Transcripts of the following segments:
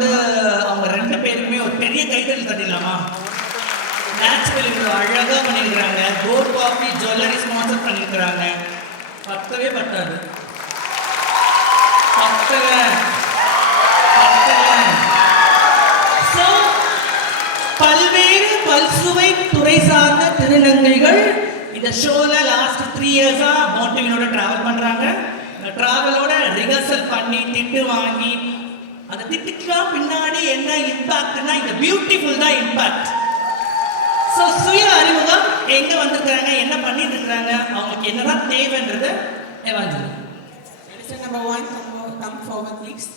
வந்து அவங்க 2 பேருக்குமே ஒரு பெரிய கைத்தறி தட்டிடலாமா? நேச்சுரல் இவ்வளோ அழகாக பண்ணியிருக்கிறாங்க. கோல்ட் காஃபி ஜுவல்லரி ஸ்பான்சர் பண்ணியிருக்கிறாங்க. பத்தவே பத்தாது. பல்வேறு பல்சுவை துறை சார்ந்த திருநங்கைகள் இந்த ஷோல லாஸ்ட் 3 இயர்ஸா மோட்டிவினோட டிராவல் பண்றாங்க. டிராவலோட ரிஹர்சல் பண்ணி திட்டு வாங்கி அந்த திட்டுக்கெல்லாம் பின்னாடி என்ன இம்பாக்ட்னா இந்த பியூட்டிஃபுல் தான் இம்பாக்ட். ஸோ சுய அறிமுகம் எங்க வந்திருக்கிறாங்க, என்ன பண்ணிட்டு இருக்கிறாங்க, அவங்களுக்கு என்னதான் தேவைன்றது எவாஞ்சலி. Number 1, come forward please.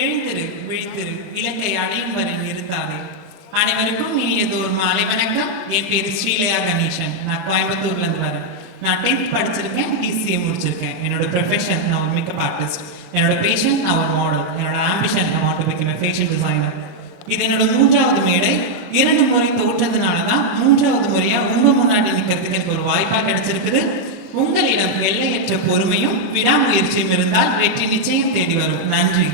எழுந்திரு விழித்திரு இலக்கை அடையும் வரை நிறுத்தாதே. அனைவருக்கும் இனியதோர் மாலை வணக்கம். என் பேரு ஸ்ரீலயா கணேசன். நான் கோயம்புத்தூர்ல இருந்து வரேன். நான் 10th படிச்சிருக்கேன், டிசிஏ முடிச்சிருக்கேன். என்னோட ப்ரொஃபஷன் நான் ஒரு மேக்கப் ஆர்டிஸ்ட். என்னோட பேஷன் நான் ஒரு மாடல். என்னோட ஆம்பிஷன் நான் want to become a fashion designer. இது என்னோட 3வது மேடை. 2 முறை தோற்றதுனால தான் 3வது முறையா உங்க முன்னாடி நிற்கிறதுக்கு எனக்கு ஒரு வாய்ப்பா கிடைச்சிருக்குது. உங்களிடம் எல்லையற்ற பொறுமையும் விடாமுயற்சியும் இருந்தால் வெற்றி நிச்சயம் தேடி வரும். நன்றி.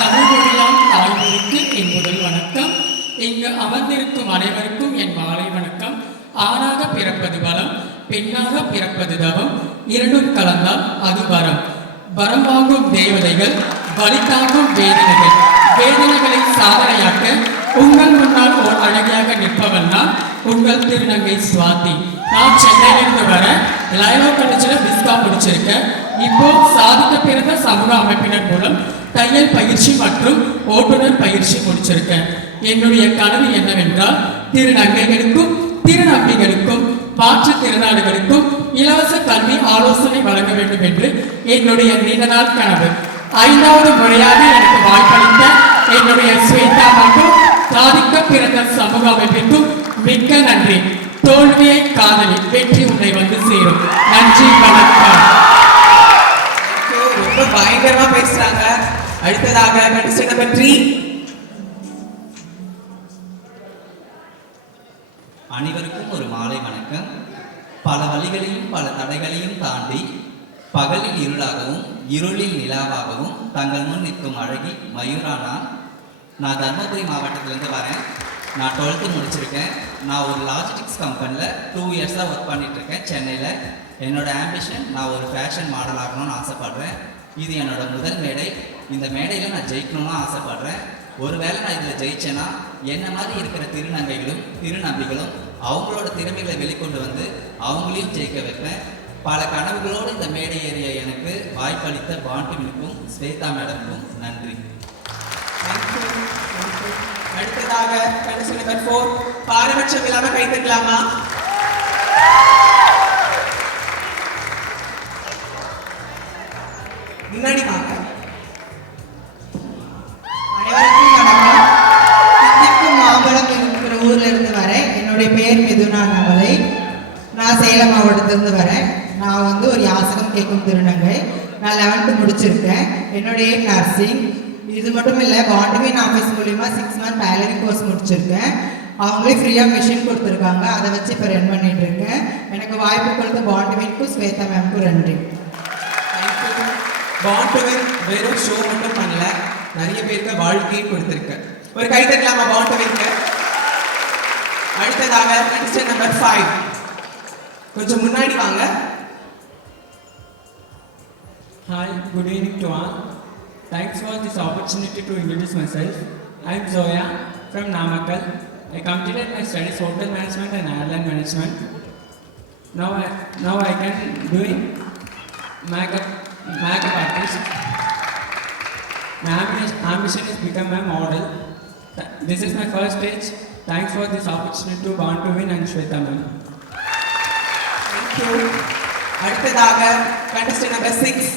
தமிழெல்லாம் தாய்மொழிக்கு என் முதல் வணக்கம். இங்கு அமர்ந்திருக்கும் அனைவருக்கும் என் மாலை வணக்கம். ஆணாக பிறப்பது வளம், பெண்ணாக பிறப்பது தவம், இரண்டும் கலந்தால் அது வரம். வரம் வாங்கும் தேவதைகள், வலித்தாங்கும் வேதனைகள், வேதனைகளை சாதனையாக்க உங்கள் முன்னால் ஓர் அழகியாக நிற்பவன் நான் உங்கள் திருநங்கை சுவாதி. நான் சென்னையிலிருந்து வர லயலோ காலேஜில் விஸ்கா முடிச்சிருக்கேன். இப்போ சாதிக்க பிறந்த சமூக அமைப்பினர் மூலம் தையல் பயிற்சி மற்றும் ஓட்டுநர் பயிற்சி முடிச்சிருக்கேன். என்னுடைய கனவு என்னவென்றால் திருநங்கைகளுக்கும் திருநம்பிகளுக்கும் மாற்றுத்திறனாளிகளுக்கும் இலவச கல்வி ஆலோசனை வழங்க வேண்டும் என்று என்னுடைய நீண்ட நாள் கனவு. 5வது முறையாக எனக்கு வாய்ப்பளித்த என்னுடைய ஸ்வேதா மற்றும் சாதிக்க பிறந்த சமூக அமைப்பிற்கும் மிக்க நன்றி. தோல்வியை காதலி, வெற்றி உன்னை வந்து சேரும். நன்றி, வணக்கம். ரொம்ப பயங்கரமா பேசுறாங்க. அடுத்ததாக கண்டிஸ்டன்ட் நம்பர் 3. அனைவருக்கும் ஒரு மாலை வணக்கம். பல வழிகளையும் பல தடைகளையும் தாண்டி பகலில் இருளாகவும் இருளில் நிலாவாகவும் தங்கள் முன் நிற்கும் அழகி மயூரானா. நான் தர்மபுரி மாவட்டத்திலேருந்து வரேன். நான் 12th முடிச்சிருக்கேன். நான் ஒரு லாஜிஸ்டிக்ஸ் கம்பெனியில் 2 இயர்ஸாக ஒர்க் பண்ணிகிட்ருக்கேன் சென்னையில். என்னோட ஆம்பிஷன் நான் ஒரு ஃபேஷன் மாடல் ஆகணும்னு ஆசைப்பட்றேன். இது என்னோட முதல் மேடை. இந்த மேடையில் நான் ஜெயிக்கணும்னு ஆசைப்பட்றேன். ஒருவேளை நான் இதில் ஜெயிச்சேன்னா என்ன மாதிரி இருக்கிற திருநங்கைகளும் திருநம்பிகளும் அவங்களோட திறமைகளை வெளிக்கொண்டு வந்து அவங்களையும் ஜெயிக்க வைப்பேன். பல கனவுகளோடு இந்த மேடை ஏறிய எனக்கு வாய்ப்பளித்த பாண்டினுக்கும் ஸ்வேதா மேடமுக்கும் நன்றி. அடுத்ததாக கண்டிஸ்டன்ட் நம்பர் 4. பாரபட்சம் இல்லாம கை தட்டலாமா? முன்னாடி வாங்க. அனைவருக்கும் வணக்கம். தித்திக்கும் மாம்பழம் இருக்கிற ஊர்ல இருந்து வரேன். என்னுடைய பெயர் மிதுனா நவலை. நான் சேலம் மாவட்டத்திலிருந்து வரேன். நான் வந்து ஒரு யாசகம் கேட்கும் திருநங்கை. நான் 11th முடிச்சிருக்கேன். என்னுடைய நர்சிங். இது மட்டும் இல்லை, பாண்டிவின் ஆஃபீஸ் மூலிமா 6 month டைலரிங் கோர்ஸ் முடிச்சிருக்கேன். அவங்களே ஃப்ரீயாக மிஷின் கொடுத்துருக்காங்க. அதை வச்சு இப்போ ரன் பண்ணிட்டு இருக்கேன். எனக்கு வாய்ப்பு கொடுத்த பாண்டிவின்க்கும் ஸ்வேதா மேம்க்கும் நன்றி. பாண்டிவின் வெறும் ஷோ மட்டும் பண்ணல, நிறைய பேருக்கு வாழ்க்கையும் கொடுத்துருக்கு. ஒரு கை தட்டலாமா பாண்டிவின்க்கு? அடுத்ததாக கண்டிஸ்டன்ட் நம்பர் 5. கொஞ்சம் முன்னாடி வாங்க. Hi, good evening to all. Thanks for this opportunity to introduce myself. I am Zoya from Namakkal. I completed my studies hotel management and airline management. Now I can doing makeup artist. My ambition is become a model. This is my first stage. Thanks for this opportunity to Born to Win and Shweta ma'am. Thank you. அடுத்ததாக கண்டிஸ்டன்ட் number 6.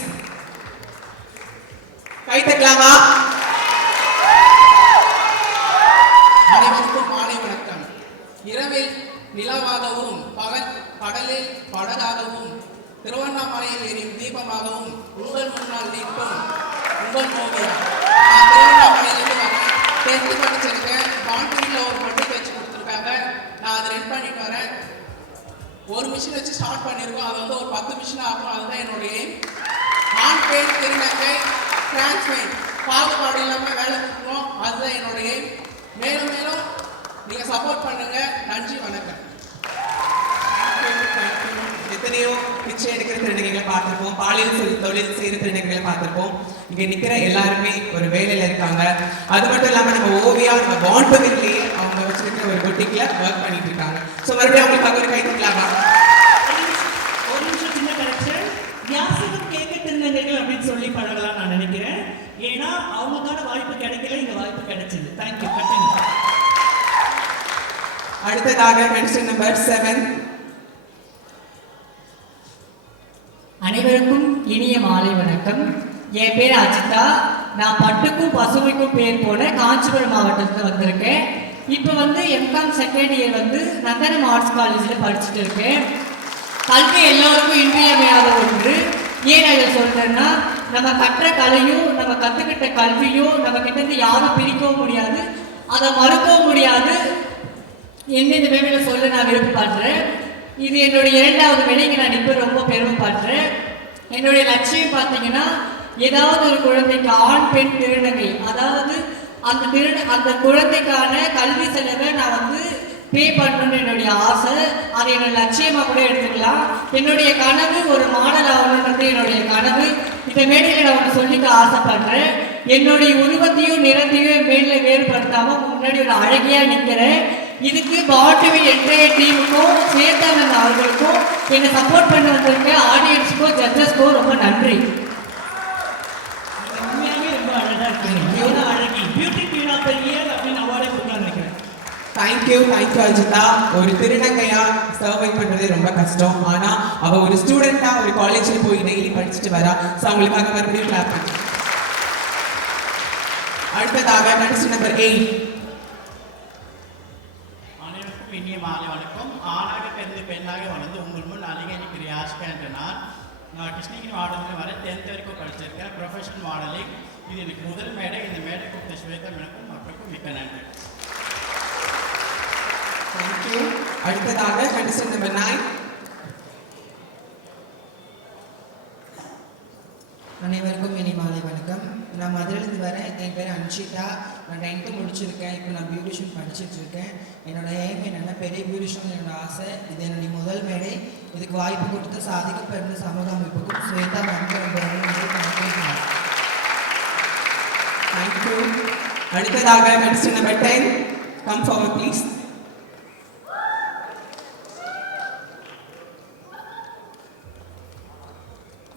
கை தட்டலாமா? அனைவருக்கும் மாலை வணக்கம். இரவில் நிலவாகவும் பகலில் படகாகவும் திருவண்ணாமலையில் எரியும் தீபமாகவும் உங்கள் முன்னால் நிற்கும் உங்கள் ஓவியம். மிஷின் வச்சு ஸ்டார்ட் பண்ணியிருக்கோம். அது வந்து ஒரு 10 மிஷின் ஆகும். அதுதான் என்னுடைய எய்ம். ஆண் பெண் திருநங்கை டிரான்ஸ்மெண்ட் பாகுபாடு இல்லாமல் வேலை கொடுக்கணும். அதுதான் என்னுடைய எய்ம். மேலும் மேலும் நீங்கள் சப்போர்ட் பண்ணுங்க. நன்றி, வணக்கம். எத்தனையோ பிச்சை எடுக்கிற திருநங்கைகளை பார்த்திருப்போம், பாலியல் தொழில் செய்கிற திருநங்கைகளை பார்த்திருப்போம். இங்க நிக்கிற எல்லாருமே ஒரு வேலையில இருக்காங்க. அது மட்டும் இல்லாம நம்ம ஓவியா நம்ம பாண்டவிலே அவங்க வச்சிருக்கிற ஒரு பொட்டிக்ல ஒர்க் பண்ணிட்டு இருக்காங்க. ஸோ மறுபடியும் அவங்களுக்காக ஒரு கை தட்டலாமா? ஒரு நிமிஷம் சின்ன கரெக்ஷன். யாசகம் கேட்க திருநங்கைகள் அப்படின்னு சொல்லி பழகலாம் நான் நினைக்கிறேன். ஏன்னா அவங்களுக்கான வாய்ப்பு கிடைக்கல, இந்த வாய்ப்பு கிடைச்சது. தேங்க்யூ. கண்டினியூ. அடுத்ததாக கன்ஸ்டன் நம்பர் 7. அனைவருக்கும் இனிய மாலை வணக்கம். என் பேர் அஜிதா. நான் பட்டுக்கும் பசுமைக்கும் பேர் போன காஞ்சிபுரம் மாவட்டத்தில் வந்திருக்கேன். இப்போ வந்து எம்காம் செகண்ட் இயர் வந்து நந்தனம் ஆர்ட்ஸ் காலேஜில் படிச்சுட்டு இருக்கேன். கல்வி எல்லோருக்கும் இன்றியமையாத ஒன்று. ஏன் அதை சொல்கிறேன்னா, நம்ம கற்ற கலையும் நம்ம கற்றுக்கிட்ட கல்வியும் நம்ம கிட்டேருந்து யாரும் பிரிக்கவும் முடியாது, அதை மறுக்கவும் முடியாது. இந்த வேலையில் சொல்ல நான் விருப்பப்படுறேன். இது என்னுடைய 2வது வேலைக்கு நான் இப்போ ரொம்ப பெருமைப்படுறேன். என்னுடைய லட்சியம் பார்த்தீங்கன்னா, ஏதாவது ஒரு குழந்தைக்கு ஆண் பெண் திருநங்கை, அதாவது அந்த குழந்தைக்கான கல்வி செலவை நான் வந்து பே பண்ணணும்னு என்னுடைய ஆசை. அது என்னோட லட்சியமாக கூட எடுத்துக்கலாம். என்னுடைய கனவு ஒரு மாடல் ஆகணுன்றது என்னுடைய கனவு. இந்த மேடையில் நான் ஒன்று சொல்லிக்க ஆசைப்படுறேன். என்னுடைய உருவத்தையும் நிறத்தையும் மேலில் வேறுபடுத்தாமல் முன்னாடி ஒரு அழகியாக நிற்கிறேன். இதுக்கு பாட்டுவி என்டைய டீமுக்கும் ஸ்வேதானந்த் அவர்களுக்கும் என்னை சப்போர்ட் பண்ணி வந்திருக்க ஆடியன்ஸுக்கும் ஜட்ஜஸ்க்கும் ரொம்ப நன்றி. உண்மையாகவே ரொம்ப அழகா இருக்கீங்க. அழகி beauty queen of the year அப்படின்னு அவார்டே கொடுக்கலாம்னு நினைக்கிறேன். தேங்க்யூ அஜிதா. ஒரு திருநங்கையா சர்வை பண்றது ரொம்ப கஷ்டம். ஆனா அவ ஒரு ஸ்டூடெண்டா ஒரு காலேஜ்ல போய் டெய்லி படிச்சுட்டு வரா. ஸோ அவங்களுக்காக மறுபடியும் கிளாப் பண்ணுங்க. அடுத்ததாக கன்ஸ்டன் நம்பர் 8. அனைவருக்கும் இனிய மாலை வணக்கம். ஆணாக பிறந்து பெண்ணாக வளர்ந்து உங்கள் முன் அழகே நிற்கிற யாஷ்கா என்ற நான் கிருஷ்ணகிரி மாவட்டத்தில் வர 10th வரைக்கும் படிச்சிருக்கேன். Professional modelling. இது எனக்கு முதல் மேடை. இந்த மேடை கொடுத்த ஸ்வேதா எனக்கும் மக்களுக்கும் மிக்க நன்றி. தேங்க்யூ. அடுத்ததாக கன்ஸ்டன் நம்பர் 9. அனைவருக்கும் இனி மாலை வணக்கம். நான் மதுரையிலிருந்து வரேன். என் பேர் அன்ஷிதா. நான் 10th முடிச்சிருக்கேன். இப்போ நான் பியூட்டிஷியன் படிச்சுட்டு இருக்கேன். என்னோட எய்ம் என்னென்னா பெரிய பியூட்டிஷியன் என்னோட ஆசை. இது என்னுடைய முதல் மேடை. இதுக்கு வாய்ப்பு கொடுத்து சாதிக்க பிறந்த சமூக அமைப்புக்கும் ஸ்வேதா மேம்க்கு தேங்க்யூ. அடுத்ததாக contestant number 10. Come forward please.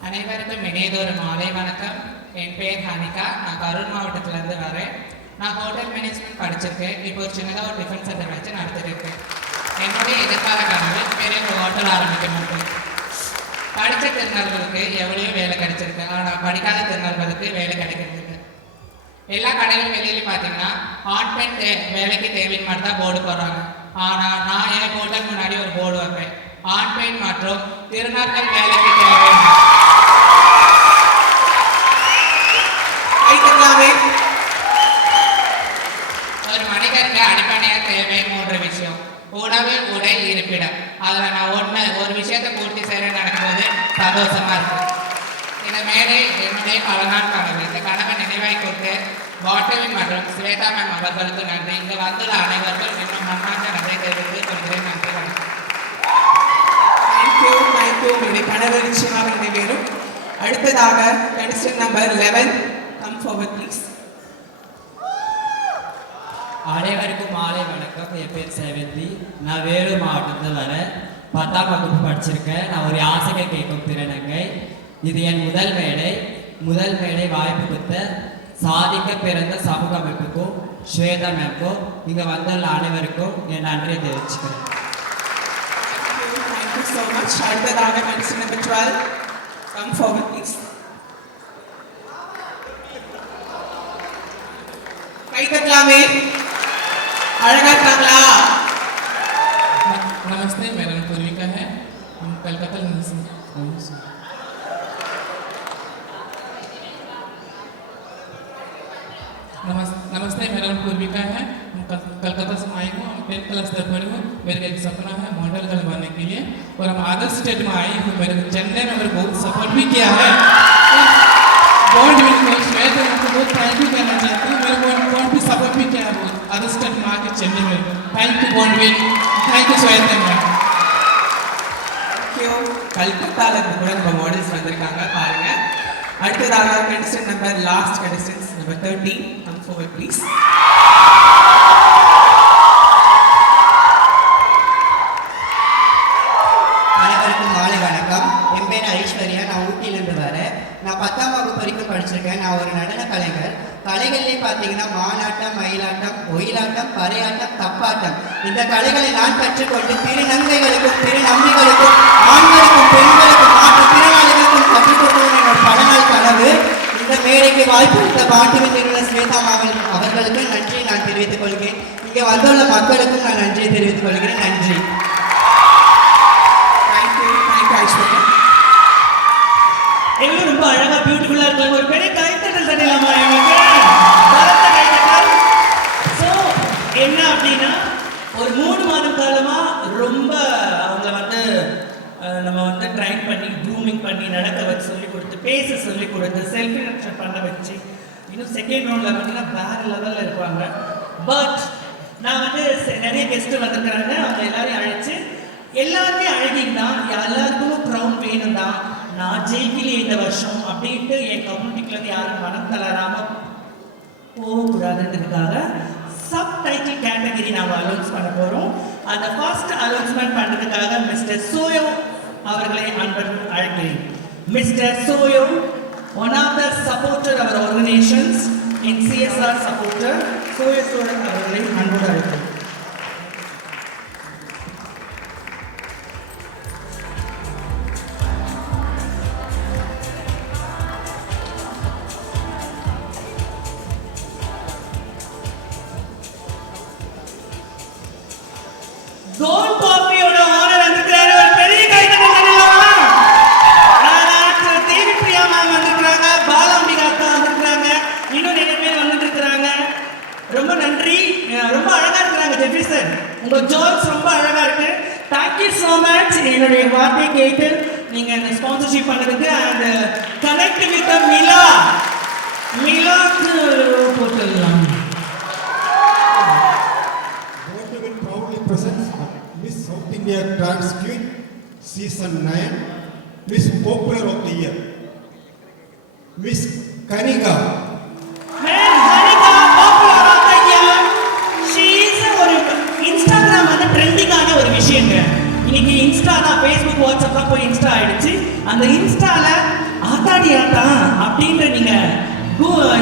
அனைவருக்கும் இனியதொரு மாலை வணக்கம். என் பேர் ஹனிகா. நான் கரூர் மாவட்டத்திலேருந்து வரேன். நான் ஹோட்டல் மேனேஜ்மெண்ட் படிச்சிருக்கேன். இப்போ ஒரு சின்னதாக ஒரு டிஃபன் சென்டர் வச்சு நடத்திட்டு இருக்கேன். என்னுடைய எதிர்கால கனவு பெரிய ஒரு ஹோட்டல் ஆரம்பிக்கணும். படித்த திருநர்களுக்கு எவ்வளோ வேலை கிடைச்சிருக்கு, ஆனால் படிக்காத திருநர்களுக்கு வேலை கிடைக்கிறது. எல்லா கடையிலும் வெளியிலையும் பார்த்தீங்கன்னா ஆண் பெண் வேலைக்கு தேவைன்னு மட்டும் தான் போர்டு போடுறாங்க. ஆனால் நான் என் ஹோட்டல் முன்னாடி ஒரு போர்டு வைப்பேன். ஆண் பெண் மற்றும் திருநர்கள் வேலைக்கு தேவை. ஒரு மனிதருக்கு அடிப்படையாக தேவை 3 விஷயம். உணவு, உடை, இருப்பிடம். அதில் நான் ஒரு விஷயத்தை பூர்த்தி செய்ய நடக்கும்போது சந்தோஷமா இருக்கு. இந்த மேடை என்னுடைய பலநாள் கனவு. இந்த கனவை நினைவாய் கொடுத்து பாட்டவின் மற்றும் ஸ்வேதா மேம் அவர்களுக்கு நன்றி. இங்கு வந்துள்ள அனைவருக்கும் இன்னும் மனமார்ந்த நன்றி தெரிவித்து கொள்கிறேன். நன்றி, வணக்கம். தேங்க்யூ. உங்களுடைய கனவு நிச்சயமாக நிறைவேறும். அடுத்ததாக contestant number 11. Come forward please. அனைவருக்கும் மாலை வணக்கம். என் பேர் சேவந்தி. நான் வேலூர் மாவட்டத்தில் வரேன். 10ஆம் வகுப்பு படிச்சிருக்கேன். நான் ஒரு யாசகம் கேட்கும் திறனங்கை. இது என் முதல் மேடை வாய்ப்பு கொடுத்த சாதிக்க பிறந்த சமூக அமைப்புக்கும் ஸ்வேதா மேம்க்கும் இங்கே வந்துள்ள அனைவருக்கும் என் நன்றியை தெரிவிச்சுக்கிறேன். Thank you so much. அடுத்ததாக contestant number 12. Come forward please. கை தட்டலாமே. அழகா இருக்காங்களா? नमस्ते, मेरा नाम पूर्विका है. हम कलकत्ता से। नमस्ते, नमस्ते, मेरा नाम पूर्विका है। हम कलकत्ता से आए हूँ। हम 10th क्लास तक पढ़ी हूँ। मेरा एक सपना है मॉडल गर्ल बनने के लिए, और हम अदर स्टेट में आई हूँ। मेरे चेन्नई में मेरे बहुत सपोर्ट भी किया है। बॉन्ड भी श्वेत उनको बहुत थैंक यू कहना चाहती हूँ। मेरे बॉन्ड भी सपोर्ट भी किया है बहुत अदर स्टेट में आके चेन्नई में। थैंक यू बॉन्ड भी, थैंक यू श्वेत मैम। கல்கத்தால இருந்து கூட நம்ம மாடல்ஸ் வந்திருக்காங்க பாருங்க. அடுத்ததாக contestant number last contestant number 13 come forward please. அனைவருக்கும் மாலை வணக்கம். என் பேர் ஐஸ்வர்யா. நான் ஊட்டியிலேருந்து வரேன். நான் 10ஆம் வகுப்பு வரைக்கும் படிச்சிருக்கேன். நான் ஒரு நடன கலைஞர். கலைகள்லேயே பார்த்தீங்கன்னா மானாட்டம், மயிலாட்டம், ஒயிலாட்டம், பறையாட்டம், தப்பாட்டம், இந்த கலைகளை நான் கற்றுக்கொண்டு திருநங்கைகளுக்கும் திருநம்பிகளுக்கும் ஆண்களுக்கும் பெண்களுக்கும் மாற்றுத்திறனாளிகளுக்கும் கற்றுக் கொடுப்பது என்னோட பல நாள் கனவு. இந்த மேடைக்கு வாய்ப்பளித்த பாட்டுவின் நிறுவனர் ஸ்வேதா அவர்களுக்கு நன்றி நான் தெரிவித்துக் கொள்கிறேன். இங்கே வந்துள்ள மக்களுக்கும் நான் நன்றியை தெரிவித்துக் கொள்கிறேன். நன்றி. தேங்க்யூ ஐஸ்வர்யா. எல்லாம் ரொம்ப அழகா பியூட்டிஃபுல்லா இருக்காங்க. ஒரு பெரிய கைத்தட்டல் தட்டலாமா எங்களுக்கு? பலத்த கைத்தட்டல். ஸோ என்ன அப்படின்னா, ஒரு 3 மாதம் காலமா ரொம்ப அவங்கள வந்து நம்ம வந்து ட்ரைன் பண்ணி க்ரூமிங் பண்ணி நடக்க வச்சு சொல்லி கொடுத்து பேச சொல்லி கொடுத்து செல்ஃப் இன்ட்ரடக்ஷன் பண்ண வச்சு இன்னும் செகண்ட் ரவுண்டில் பார்த்தீங்கன்னா வேற லெவலில் இருப்பாங்க. பட் நான் வந்து நிறைய கெஸ்ட்டு வந்திருக்கிறாங்க. அவங்க எல்லாரையும் அழைச்சு எல்லாருமே அழகிங் தான், எல்லாருக்கும் க்ரௌன் வேணும் தான். நான் ஜெயிக்கலையே இந்த வருஷம் அப்படின்ட்டு என் கம்யூனிட்டிலேருந்து யாரும் மனம் தளராமல் போகக்கூடாதுன்றதுக்காக சப்டைட்டில் கேட்டகரி நாங்கள் அலௌன்ஸ் பண்ண போகிறோம். அந்த ஃபர்ஸ்ட் அலௌன்ஸ்மெண்ட் பண்ணுறதுக்காக மிஸ்டர் சோயோ அவர்களை அன்புடன் அழைக்கிறேன். Mr Soyo, one of the supporter our organisations in CSR supporter Soyo அவர்களை அன்போடு அழைக்கிறேன். கோல்ட் காஃபியோட ஓனர் வந்திருக்காரு. ஒரு பெரிய கைத்தட்டல் தரலாமா? தேவி பிரியா மேம் வந்திருக்காங்க. பாலாம்பிகா அக்கா வந்திருக்காங்க. இன்னும் நிறைய பேர் வந்துட்டு இருக்காங்க. ரொம்ப நன்றி. ரொம்ப அழகா இருக்கிறாங்க ஜெஃப்ரி சார். உங்க ஜோக்ஸ் ரொம்ப அழகா இருக்கு. Thank you so much. என்னுடைய வார்த்தையை கேட்டு நீங்க இந்த ஸ்பான்சர்ஷிப் பண்ணதுக்கு. அண்ட் கனெக்ட் வித் மிலாக்கு போட்டுடலாம். Proudly presents Miss South India Trans Queen Season 9, Miss Popular of the Year, Miss Kanika. Instagram வந்து ட்ரெண்டிங்கான ஒரு விஷயங்க. இன்னைக்கு இன்ஸ்டானா ஃபேஸ்புக் வாட்ஸ்அப்லாம் போய் இன்ஸ்டா ஆயிடுச்சு. அந்த இன்ஸ்டால ஆத்தாடி ஆட்டா அப்படின்ற நீங்க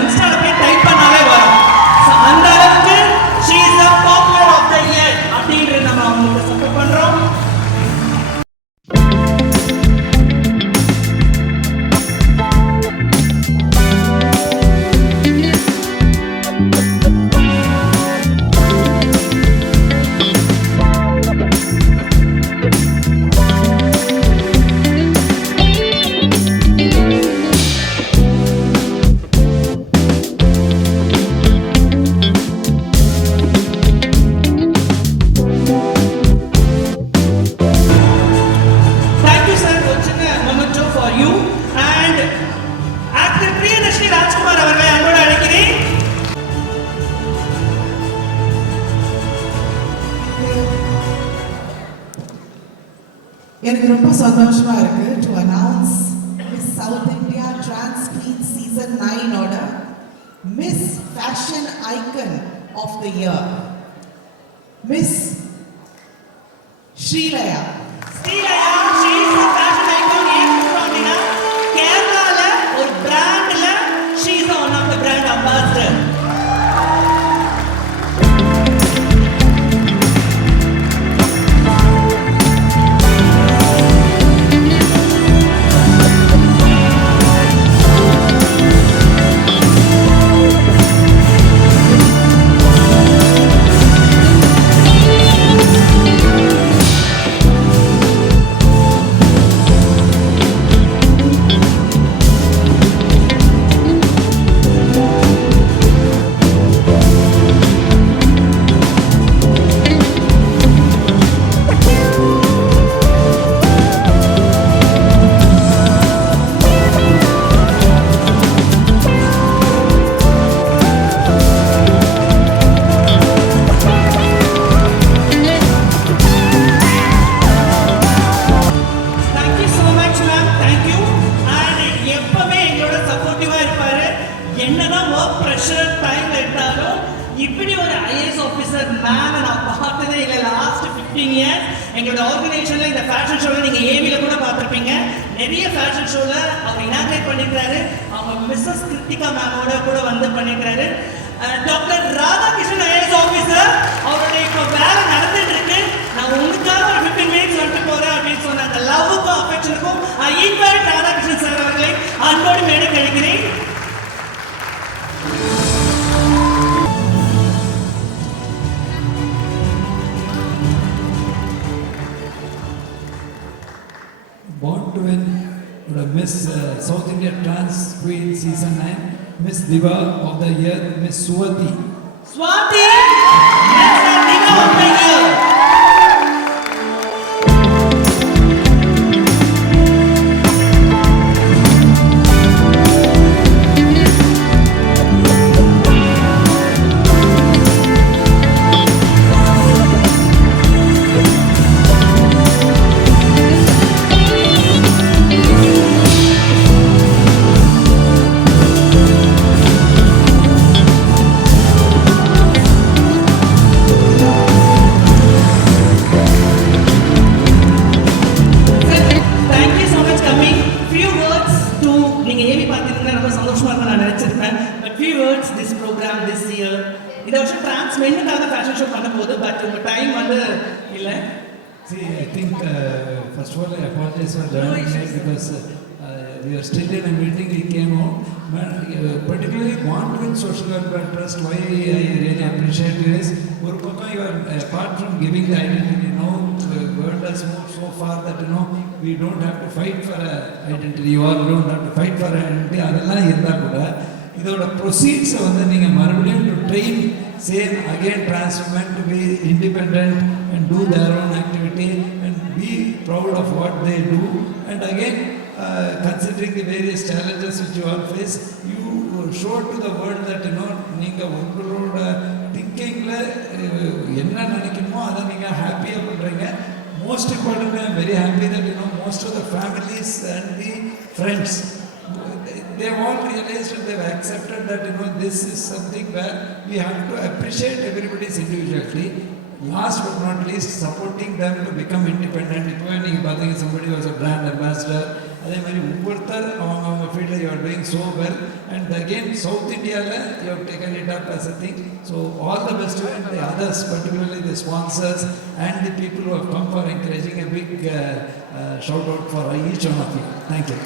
இன்ஸ்டால போய் டைப் பண்ணாலே வரும். அந்த அளவுக்கு she is the popular of the year அப்படின்ற நம்ம அவங்களுக்கு சப்போர்ட் பண்றோம். எனக்கு ரொம்ப சந்தோஷமா இருக்கு to announce miss South India trans queen season 9 ஓட miss fashion icon of the year miss Sreelaya. Sreelaya she is the fashion icon. ஏன் சொல்றீங்கன்னா கேரளால ஒரு பிராண்ட்ல she is one of the brand ambassador. இப்படி ஒரு ஐஏஎஸ் ஆஃபீஸர் மேனை நான் பார்த்ததே இல்லை லாஸ்ட் 15 இயர்ஸ். எங்களோட ஆர்கனைசேஷனில் இந்த ஃபேஷன் ஷோவில் நீங்கள் ஏவியில் கூட பார்த்துருப்பீங்க. நிறைய ஃபேஷன் ஷோவில் அவர் இனாக்ரேட் பண்ணியிருக்காரு. அவங்க மிஸ்ஸஸ் கிருத்திகா மேமோட கூட வந்து பண்ணியிருக்காரு. டாக்டர் ராதாகிருஷ்ணன் ஐஏஎஸ் ஆஃபீஸர் அவருடைய இப்போ வேலை நடந்துட்டு இருக்கு. நான் உங்களுக்காக ஒரு 15 மினிட்ஸ் வந்துட்டு போகிறேன் அப்படின்னு சொன்ன அந்த லவ்வுக்கும் அஃபெக்ஷனுக்கும் ஈக்வல் ராதாகிருஷ்ணன் சார் அவர்களை அன்போடு மேடை கழிக்கிறேன். Born to win Miss South India Trans Queen Season 9, Miss Diva of the Year, Miss Swati. Swati! That's the Diva of the Year. இந்த வருஷம் டிரான்ஸ் மென்னுக்காக ஃபேஷன் ஷோ பண்ண போகுது. பட் உங்க டைம் வந்து இல்ல. See, I think first of all I apologize for joining late because we are still in a meeting. We came out. Particularly Born to Win Social Welfare Trust. Why I really appreciate is, ஒரு பக்கம் you are apart from giving the identity, you know, the world has moved so far that you know we don't have to fight for a identity. You all don't have to fight for an identity. அதெல்லாம் இருந்தா கூட இதோட ப்ரொசீட்ஸை வந்து நீங்கள் மறுபடியும் to train same again transformed to be independent and do their own activity and be proud of what they do and again considering the various challenges which you all face you show to the world that you know நீங்கள் உங்களோட திங்கிங்கில் என்ன நினைக்கணுமோ அதை நீங்கள் ஹாப்பியாக பண்ணுறீங்க. Most important I am very happy that you know most of the families and the friends they have all realized and they have accepted that you know this is something where we have to appreciate everybody's individuality. Last but not least, supporting them to become independent. இப்போ நீங்கள் பார்த்தீங்க somebody was a brand ambassador. அதே மாதிரி ஒவ்வொருத்தர் அவங்க ஃபீல்டில் you are doing so well and again South Indiaவில் you have taken it up as a thing. So all the best to you and the others, particularly the sponsors and the people who have come for encouraging. A big shout out for each one of you. Thank you.